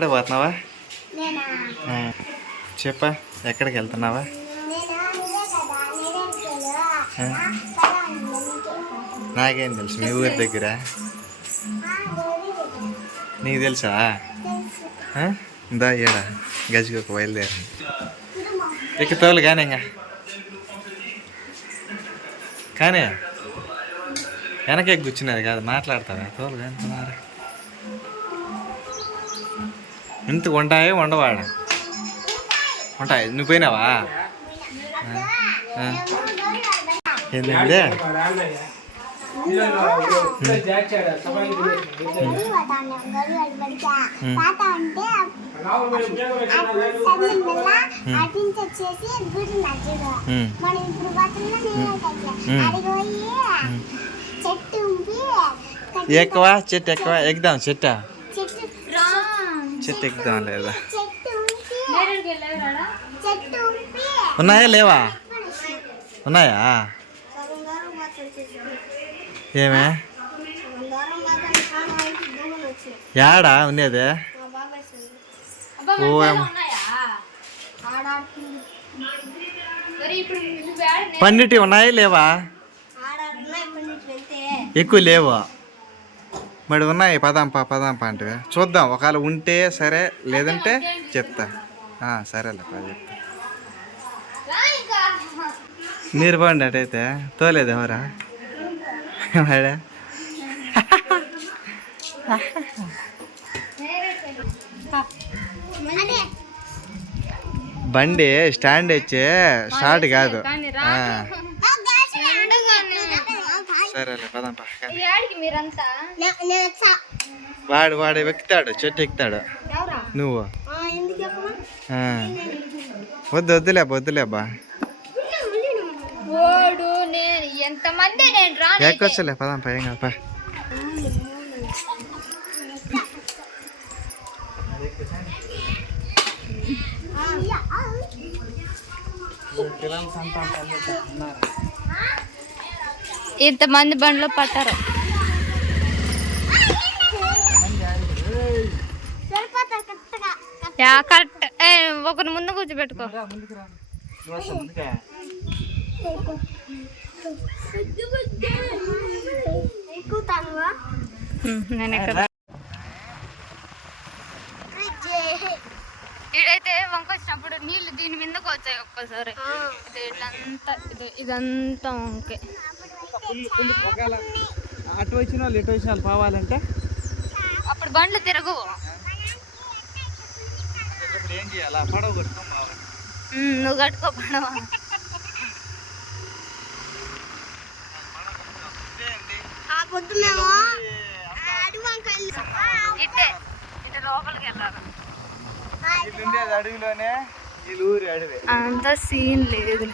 ఎక్కడ పోతున్నావా? చెప్పా ఎక్కడికి వెళ్తున్నావా? నీకేం తెలుసు మీ ఊరి దగ్గర? నీకు తెలుసా? ఇందా ఈడ గజికి బయలుదేరి ఇక తోలు కానీ ఇంకా. కానీ వెనకే కూర్చున్నది కాదు మాట్లాడతావా? తోలు కానీ ఇంత ఉంటాయి ఉండవాడ ఉంటాయి నువ్వు పోయినావా. ఏంటంటే ఎక్కువ? చెట్టు ఎక్కువ? ఎక్కుదాం చెట్టా చెట్టు? చెట్టు ఎక్కుదాం లేదా ఉన్నాయా లేవా? ఉన్నాయా? ఏమే? యాడా ఉండేది. పన్నిటి ఉన్నాయి లేవా? ఎక్కువ లేవు? మరి ఉన్నాయి. పదాంపా పదాంపా అంటే చూద్దాం. ఒకవేళ ఉంటే సరే లేదంటే చెప్తా. సరేలే పా చెప్తా. మీరు బాగుండి అటైతే. తోలేదు ఎవరా? వాడా బండి స్టాండ్ వచ్చే స్టార్ట్ కాదు. సరేలే మీరంతా? వాడు వాడు ఎక్కుతాడు చెట్టు ఎక్కుతాడు. ఎవరా? నువ్వు. వద్దు వద్దులే వద్దులేబ్బా ఓడు నేను ఎంతమంది నేను రాను ఎక్కొచ్చలే పదాంపా ఏం కాదు పా. ఇంతమంది బండ్లో పట్టారు. కరెక్ట్. ఒకరి ముందు కూర్చోబెట్టుకో. నేను ఎక్కడ? వంక వచ్చినప్పుడు నీళ్ళు దీని మీదకి వచ్చాయి ఒక్కసారి. ఇది ఇట్లంతా అటు వచ్చిన వాళ్ళు ఇటు వచ్చిన వాళ్ళు పోవాలంటే? అప్పుడు బండ్లు తిరగు. ఇప్పుడు ఏం చేయాలా? పడవ కొట్టుకొని పోవాలి. ఉమ్, నువ్వు కట్టుకో పడవ. ఇట్టే ఇటు లోపలికి వెళ్ళాలి. అడవిలోనే అంత సీన్ లేదు.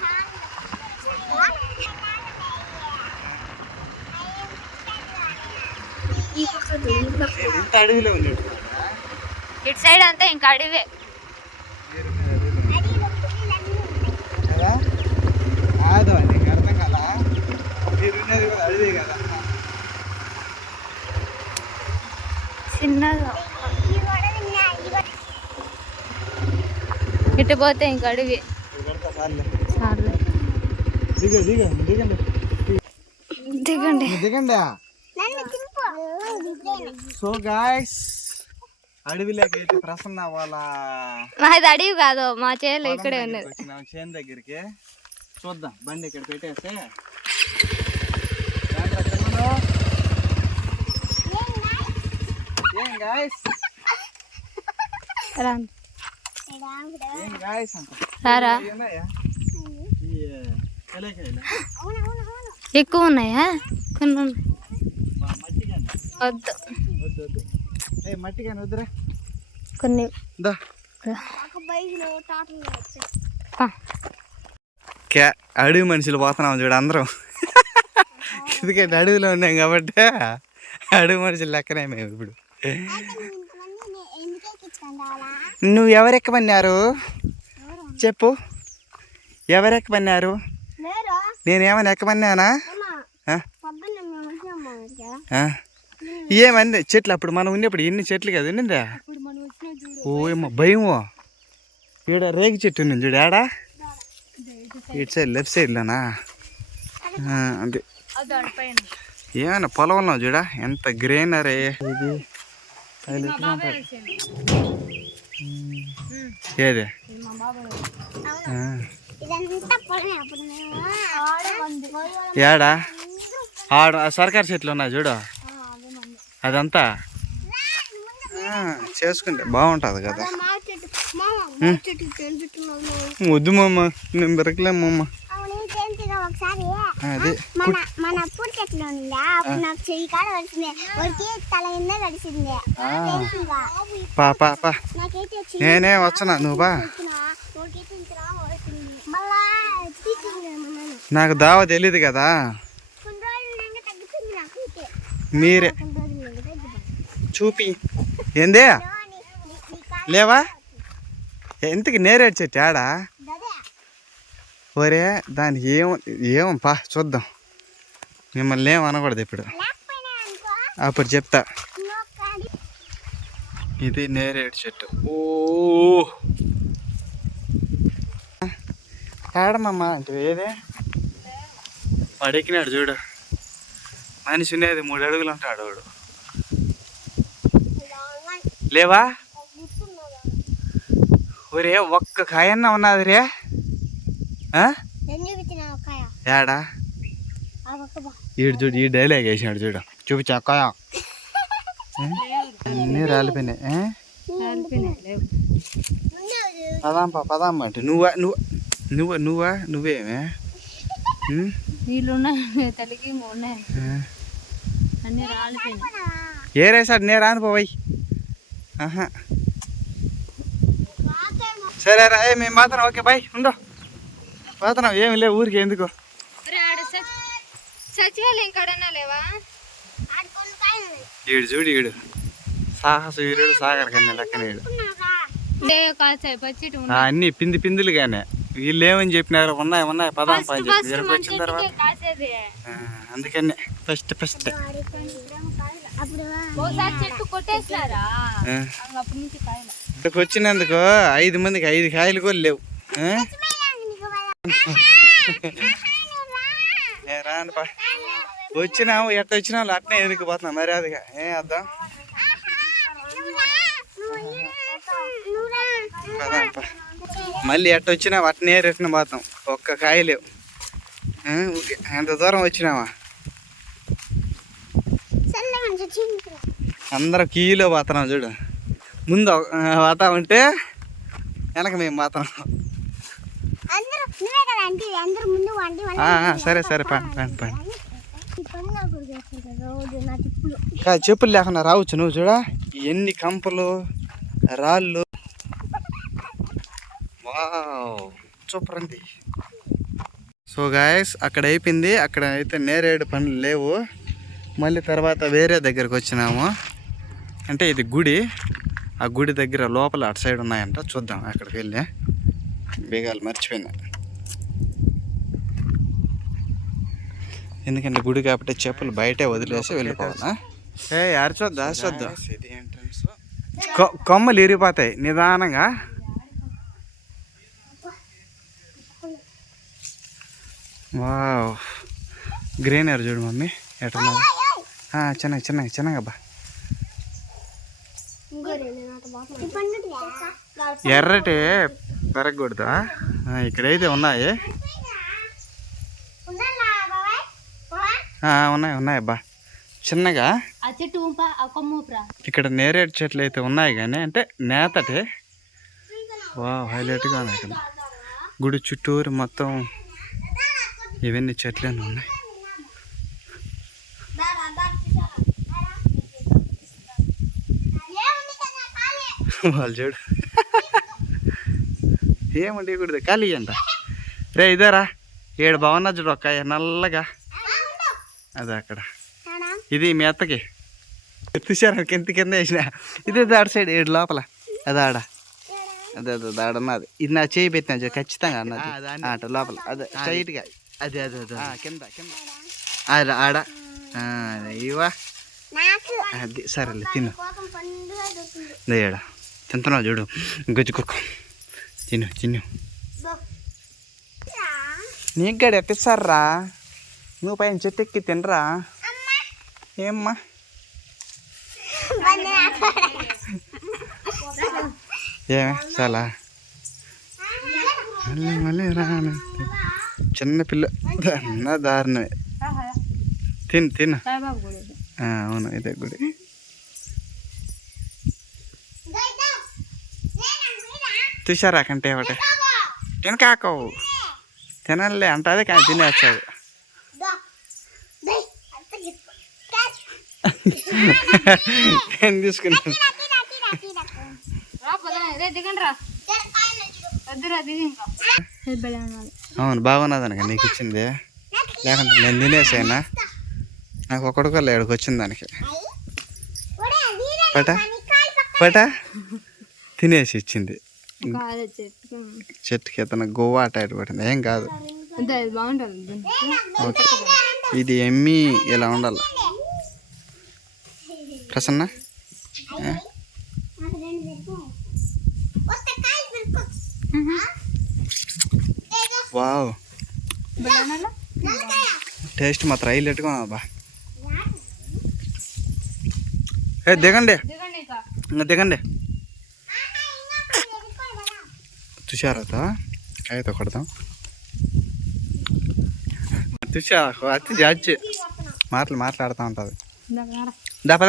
అడవిలో ఉన్నాడు. ఇటు సైడ్ అంతా ఇంకా అడివే. కదా? కాదు నీకు? అర్థం కదా మీరు ఉన్నది కూడా అడవి కదా. చిన్నగా. ఇటు పోతే ఇంకా అడివి. దిగండి. దిగండి. దిగండి. సో గాయస్ అడవిలోకి అయితే ప్రసన్న వాళ్ళ మాది అడివి కాదు మా చేలు ఇక్కడే ఉన్నది. చేను దగ్గరికి. చూద్దాం బండి ఇక్కడ పిల్లలు. ఏం గాయస్. ఏం అంట ఎక్కువ ఉన్నాయా? కొన్ని వద్దు. వద్దు వద్దు ఏ మట్టి కానీ వద్దురా. కొన్ని. అడవి మనుషులు పోతున్నాం చూడు అందరం. ఎందుకంటే అడవిలో ఉన్నాం కాబట్టి అడవి మనుషులు లెక్కనే మేము ఇప్పుడు. నువ్వు ఎవరెక్కమన్నారు? చెప్పు. ఎవరెక్కమన్నారు? నేనేమైనా ఎక్కమన్నానా? ఆ? ఆ? ఏమంది? చెట్లు అప్పుడు మనం ఉన్నప్పుడు ఎన్ని చెట్లు కదా ఉన్నిందా? ఓ ఏమో భయమో. ఈడ రేగి చెట్టు ఉంది చూడు ఆడా? ఇటు సైడ్ లెఫ్ట్ సైడ్లోనా అంతే ఏమైనా పొలంలో చూడ? ఎంత గ్రీనరీ. ఇది మా బాబాయ్ వేసింది ఏది? ఇది మా బాబాయ్ ఆ. ఇదంతా పొలమే అప్పుడు మేము. ఆడే మంది ఏడా? ఆడ ఆ సర్కారు చెట్లు ఉన్నాయి చూడు. అదంతా? ఆ, చేసుకుంటే బాగుంటుంది కదా. మా మామ మా వద్దు మమ్మ నేను బెరకలేమమ్మ అవును ఏంటిగా ఒకసారి. అది మన మన పూట చెట్లు ఉందా అప్పుడు నాకు చెయ్యి కాడ వచ్చింది ఒకటి తల కింద గడిచింది. ఏంటిగా పా పా పా. నాకైతే నేనే వచ్చనా నువ్వు బా? నాకు దావ తెలియదు కదా. మీరే కొన్ని రోజులు ఇంకా తగ్గిపోతుంది చూపి. ఏందే? లేవా? ఎంతకి నేరేడు చెట్టు ఆడా? ఒరే దానికి ఏం ఏం పా చూద్దాం. మిమ్మల్ని ఏం అనకూడదు ఇప్పుడు. అప్పుడు చెప్తా. ఇది నేరేడు చెట్టు. ఓ. ఆడమమ్మ అంటే ఏదే వాడెక్కినాడు చూడు. మనిషి ఉండేది మూడు అడుగులు ఉంటాడు వాడు. లేవా? ఒరే ఒక్క కాయన్న ఉన్నది రే ఏడా ఆ ఒక్క బా ఈడు చూడు ఈ డైలాగ్ వేసినాడు చూడు. చూపించా కాయ. అన్నీ రాలిపోయినాయి. పదాంపా పదాంపా అంటే. నువ్వా నువ్వు నువ్వు నువ్వా నువ్వేమే ఏ? రేసాడు నే రాను పోవై ఆహా. సరే రా. ఏ మేము మాత్రం ఓకే బాయ్ ఉండు. పోతున్నాం ఏమి లేవు ఊరికి ఎందుకు? సచివాలయం లేవా? ఈడు చూడు ఈడు. సాహస వీరుడు సాగర్ కన్నా లెక్కన ఈడు ఉన్నారా లే కాచాయి పచ్చిటి ఆ, అన్ని పింది పిందులుగానే. వీళ్ళు ఏమని చెప్పినారు? ఉన్నాయి ఉన్నాయి పదాం పని చెప్పి. వచ్చిన తర్వాత. అందుకనే. ఫస్ట్ ఫస్ట్ అప్పుడు ఒకసారి చెట్టు కొట్టేసినారా? అప్పటి నుంచి కాయలు. ఇక్కడికి వచ్చినందుకు ఐదు మందికి ఐదు కాయలు కూడా లేవు. వచ్చినాము ఎట్ట వచ్చినా అట్నే ఎందుకు పోతున్నాం మర్యాదగా? ఏ అద్దాం. పా. మళ్ళీ ఎట్ట వచ్చినా అట్నే రిటర్న్ పోతాం. ఒక్క కాయ లేవు. ఆ, ఊరికే. ఎంత దూరం వచ్చినావా? అందరూ కీలో పోతున్నాం చూడు. ముందు పోతా ఉంటే వెనక మేము ఆ, సరే సరే పండి పండి చెప్పులు లేకుండా రావచ్చు నువ్వు చూడా? ఎన్ని కంపలు రాళ్ళు. సూపర్ అండి. సో గాయస్ అక్కడ అయిపోయింది. అక్కడ అయితే నేరేడు పండ్లు లేవు. మళ్ళీ తర్వాత వేరే దగ్గరకు వచ్చినాము. అంటే ఇది గుడి. ఆ గుడి దగ్గర లోపల అటు సైడ్ ఉన్నాయంట. చూద్దాం అక్కడికి వెళ్ళి. బీగాలు మర్చిపోయినా. ఎందుకంటే గుడి కాబట్టి చెప్పులు బయటే వదిలేసి వెళ్ళిపోవాలా? ఏ అరచొద్దు అరచొద్దు. కొమ్మలు ఇరిగిపోతాయి నిదానంగా. వావ్. గ్రీనరీ చూడు మమ్మీ. ఆ, చిన్నగా చిన్నగా చిన్నగా బా ఈ పండు ఎర్రటి పెరగకూడదా? ఇక్కడైతే ఉన్నాయి. ఉన్నాయి ఉన్నాయి అబ్బా. చిన్నగా? ఇక్కడ నేరేడు చెట్లు అయితే ఉన్నాయి కానీ అంటే నేతటి. వా హైలైట్గా ఉన్నాయి గుడి చుట్టూరు మొత్తం ఇవన్నీ చెట్లన్నీ ఉన్నాయి ఏముంది కదా ఖాళీ వాళ్ళు చూడు ఏమండి ఇప్పుడు ఖాళీ అంట. రే ఇదేరా. ఏడు బాగున్నా చూడు ఒక్క నల్లగా. అదే అక్కడ. ఇది మీ అత్తకి. ఎత్తుసారు కింద కింద వేసిన. ఇదే దాడి సైడ్ ఏడు లోపల. అదే ఆడ. అదే అదే ఆడ ఉన్నది. ఇది నా చేయి పెట్టినా చూడు, ఖచ్చితంగా అన్నది. ఆట లోపల. అదే స్ట్రైట్గా. అదే అదే అదే. కింద కింద. ఆడ ఆడ. ఇవా నాకు అది సరేలే తిను. కోపం పండుగ దొరుకుతుంది లేడా? తింటున్నావు చూడు. గజ్జుకోకు తిను తిను. నీకు గడి ఎట్టిస్తారా? నువ్వు పైన చెట్టు ఎక్కి తినరా? ఏమ్మా? ఏమే చాలా. మళ్ళీ మళ్ళీ రాను. చిన్న పిల్ల. దారుణమే. తిను తిను. అవును ఇదే గుడి. చూసారా కంటే ఒకటి? తినకాకవు. తినలే అంటే కానీ తినేస్తావు ఏం తీసుకున్నాను రా అవును నీకు ఇచ్చింది. లేకుంటే నేను తినేసైనా? నాకు ఒకటికో లేడుకు వచ్చింది దానికి. పట. పట. తినేసి ఇచ్చింది. చెట్టుకి ఎత్తన గోవా అటాయిట్ పట్టింది ఏం కాదు. ఇది. ఓకే. ఎమ్మి ఇలా ఉండాలి? ప్రసన్న? వావ్? టేస్ట్ మాత్రం హైలైట్గా బా ఏ దిగండి. దిగండి. ఇక ఇంకా దిగండి తుషారత అయితే అతి జాడ్చి మాటలు మాట్లాడుతూ ఉంటుంది ఇందాక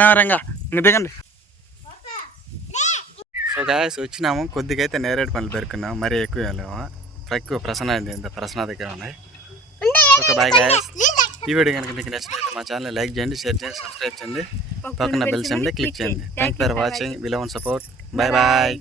ఇంక దిగండి సో గాయస్ వచ్చినాము. కొద్దిగా అయితే నేరేడు పనులు పెరుకున్నాం మరీ ఎక్కువ లేవు. ఎక్కువ ప్రసన్న అయింది ఇంత ప్రసన్న దగ్గర ఉన్నాయి. ఒక బాయ్ గాయస్ ఈ వీడియో కనుక మీకు నచ్చినట్లయితే మా ఛానల్ లైక్ చేయండి షేర్ చేయండి సబ్స్క్రైబ్ చేయండి. పక్కన బెల్ చేయండి. క్లిక్ చేయండి థ్యాంక్ ఫర్ వాచింగ్ విలవన్ సపోర్ట్ బాయ్ బాయ్